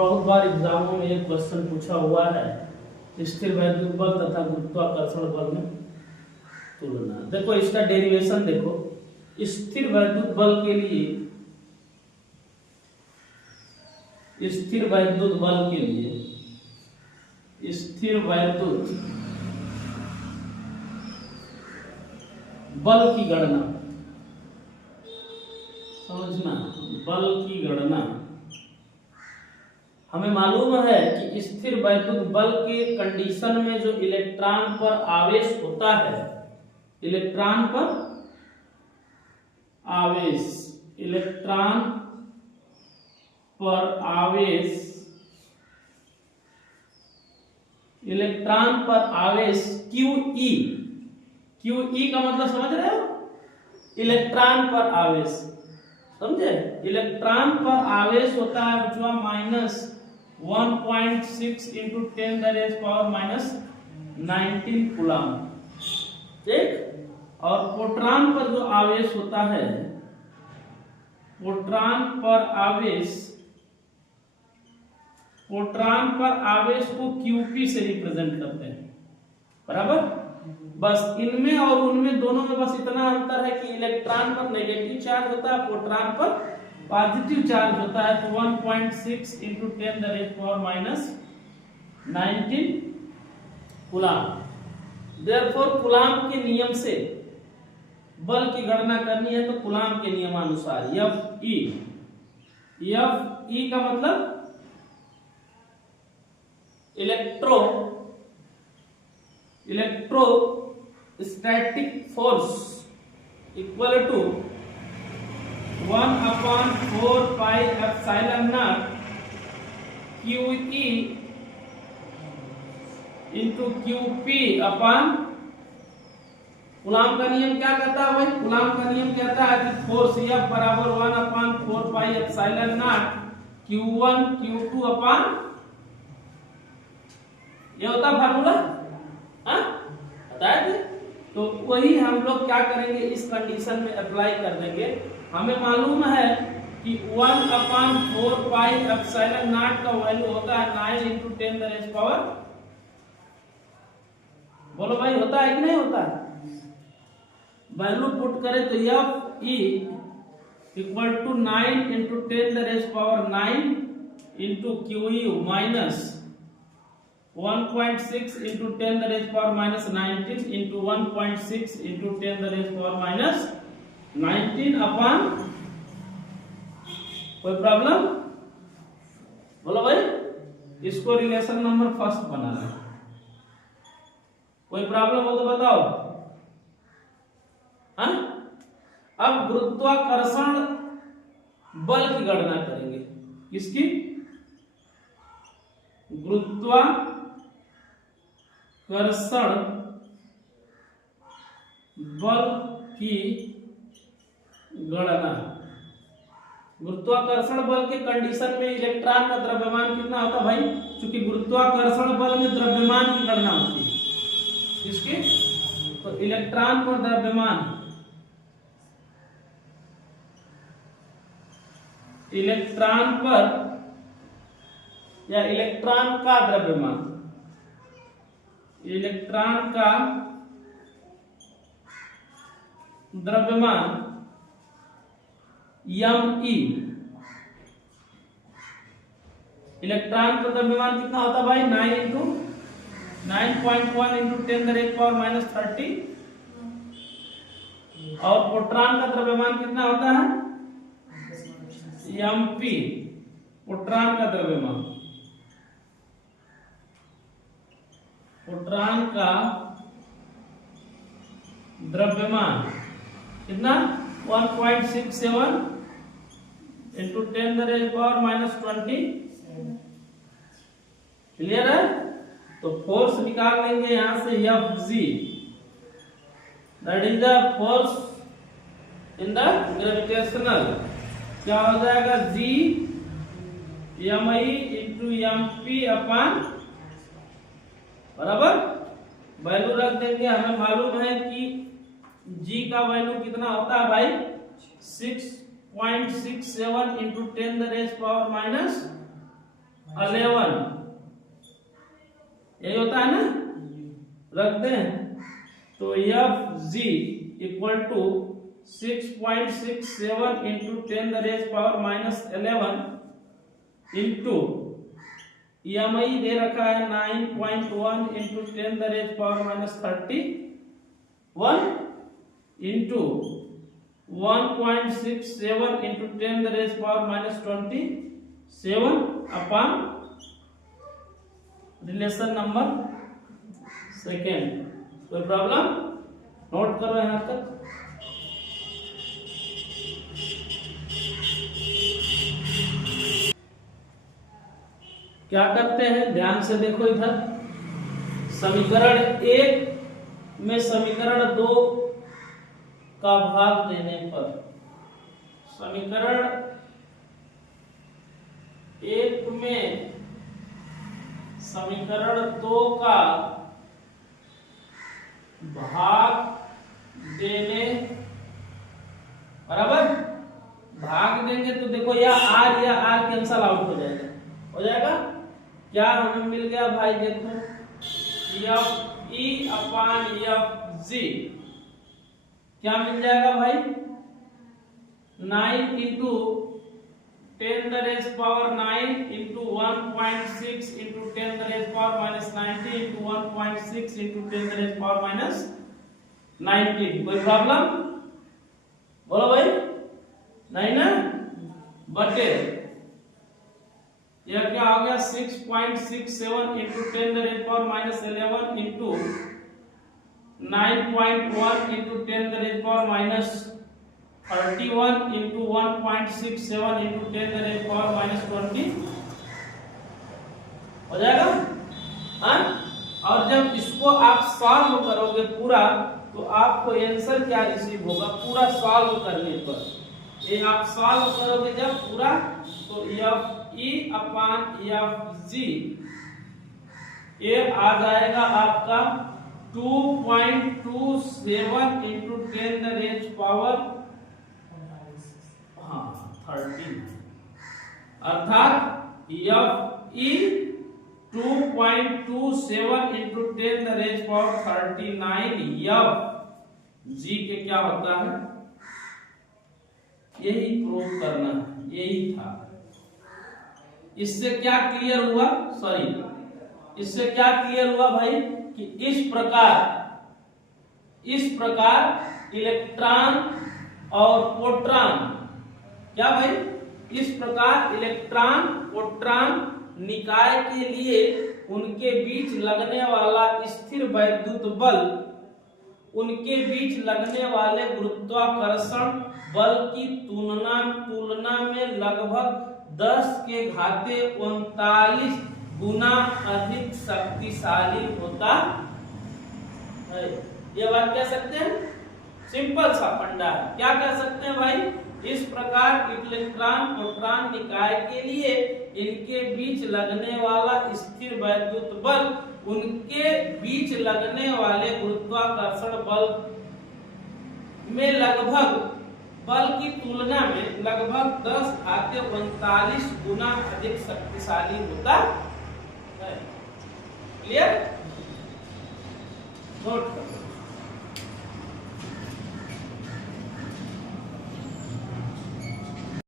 बहुत बार एग्जामों में एक क्वेश्चन पूछा हुआ है, स्थिर वैद्युत बल तथा गुरुत्वाकर्षण बल में तुलना। देखो इसका डेरिवेशन देखो, स्थिर वैद्युत बल के लिए, स्थिर वैद्युत बल के लिए, स्थिर वैद्युत बल की गणना, समझना, बल की गणना हमें मालूम है कि स्थिर वैद्युत बल के कंडीशन में जो इलेक्ट्रॉन पर आवेश होता है, इलेक्ट्रॉन पर आवेश, इलेक्ट्रॉन पर आवेश, इलेक्ट्रॉन पर आवेश QE, QE का मतलब समझ रहे हो, इलेक्ट्रॉन पर आवेश, समझे, इलेक्ट्रॉन पर आवेश होता है बच्चों -1.6 × 10⁻⁻19 कूलम, ठीक। और प्रोटॉन पर जो आवेश होता है, प्रोटॉन पर आवेश, प्रोटॉन पर आवेश को QP से रिप्रेजेंट करते हैं, बराबर। बस इनमें और उनमें दोनों में बस इतना अंतर है कि इलेक्ट्रॉन पर नेगेटिव चार्ज होता है, प्रोटॉन पर पॉजिटिव चार्ज होता है। तो 1.6 × 10⁻⁻19 कूलम। देयरफॉर कूलम के नियम से बल की गणना करनी है तो कूलम के नियमानुसार FE, FE का मतलब electrostatic force equal to 1/4πε0 QE into QP upon, Coulomb का नियम क्या कहता है भाई, कूलम का नियम कहता है कि फोर्स F बराबर 1/4πε0 Q1 Q2 अपॉन, ये होता फार्मूला, बताया थे। तो वही हम लोग क्या करेंगे, इस कंडीशन में अप्लाई कर देंगे। हमें मालूम है कि 1/4πε0 का वैल्यू होता है 9 × 10⁻, बोलो भाई होता है कि नहीं होता है। वैल्यू पुट करें तो FE equal to 9 × 10⁻9 into QE minus 1.6 × 10⁻19 into 1.6 × 10⁻19 upon, कोई प्रॉब्लम, बोलो भाई। इसको रिलेशन नंबर फर्स्ट बनाना, कोई प्रॉब्लम हो तो बताओ। हाँ, अब गुरुत्वाकर्षण बल की गणना करेंगे, किसकी, गुरुत्वाकर्षण बल की गणना। गुरुत्वाकर्षण बल के कंडीशन में इलेक्ट्रॉन का द्रव्यमान कितना होता है भाई, क्योंकि गुरुत्वाकर्षण बल में द्रव्यमान की गणना होती है, किसकी, तो इलेक्ट्रॉन पर द्रव्यमान, इलेक्ट्रॉन पर या इलेक्ट्रॉन का द्रव्यमान, इलेक्ट्रॉन का द्रव्यमान ME, इलेक्ट्रॉन का द्रव्यमान कितना होता भाई 9.1 × 10⁻30, और प्रोटॉन का द्रव्यमान कितना होता है MP, प्रोटॉन का द्रव्यमान, प्रोटॉन का द्रव्यमान कितना 1.67 × 10⁻20, क्लियर है। तो फोर्स निकाल लेंगे यहां से FG, that is the force in the gravitational, क्या हो जाएगा G MI × MP अपॉन, बराबर। वैल्यू रख देंगे, हमें मालूम है कि G का वैल्यू कितना होता है भाई 6.67 × 10⁻⁻⁷ 11, यही होता है ना, रख दें तो F G equal to 6.67 into 10⁻⁻11 into EMI दे रखा है 9.1 into 10⁻31 into 1.67 into 10⁻27 upon relation number second. कोई प्रॉब्लम? नोट करो यहां तक। क्या करते हैं, ध्यान से देखो इधर। समीकरण 1 में समीकरण 2 का भाग देने पर, समीकरण 1 में समीकरण 2 का भाग देने, बराबर, भाग देंगे तो देखो या आर कैंसल आउट हो जाएगा, हो जाएगा। क्या हमें मिल गया भाई, देखो F E upon F G क्या मिल जाएगा भाई, 9 into 10⁻9 into 1.6 into 10⁻90 into 1.6 into 10⁻90। कोई प्रॉब्लम? बोलो भाई, नहीं ना, बटे यह क्या हो गया 6.67 into 10⁻11 into 9.1 into 10⁻31 into 1.67 into 10⁻20 हो जाएगा। हाँ, और जब इसको आप सॉल्व करोगे पूरा तो आपको आंसर क्या रिसीव होगा, पूरा सॉल्व करने पर, ये आप सॉल्व करोगे जब पूरा, तो F E upon F G ये आ जाएगा आपका 2.27 इंटू 10⁻13, अर्थात F E 2.27 into 10⁻39 F G के क्या होता है, यही प्रूव करना है, यही था। इससे क्या क्लियर हुआ, सॉरी, इससे क्या क्लियर हुआ भाई कि इस प्रकार इलेक्ट्रॉन और प्रोटॉन, क्या भाई, इस प्रकार इलेक्ट्रॉन प्रोटॉन निकाय के लिए उनके बीच लगने वाला स्थिर वैद्युत बल, उनके बीच लगने वाले गुरुत्वाकर्षण बल की तुलना में लगभग 10⁻39 गुना अधिक शक्तिशाली होता है। ये बात कह सकते हैं, सिंपल सा फंडा है। क्या कह सकते हैं भाई, इस प्रकार इलेक्ट्रॉन प्रोटॉन निकाय के लिए इनके बीच लगने वाला स्थिर वैद्युत बल उनके बीच लगने वाले गुरुत्वाकर्षण बल में लगभग, बल की तुलना में लगभग 10⁻39 गुना अधिक शक्तिशाली होता है। क्लियर? नोट करो।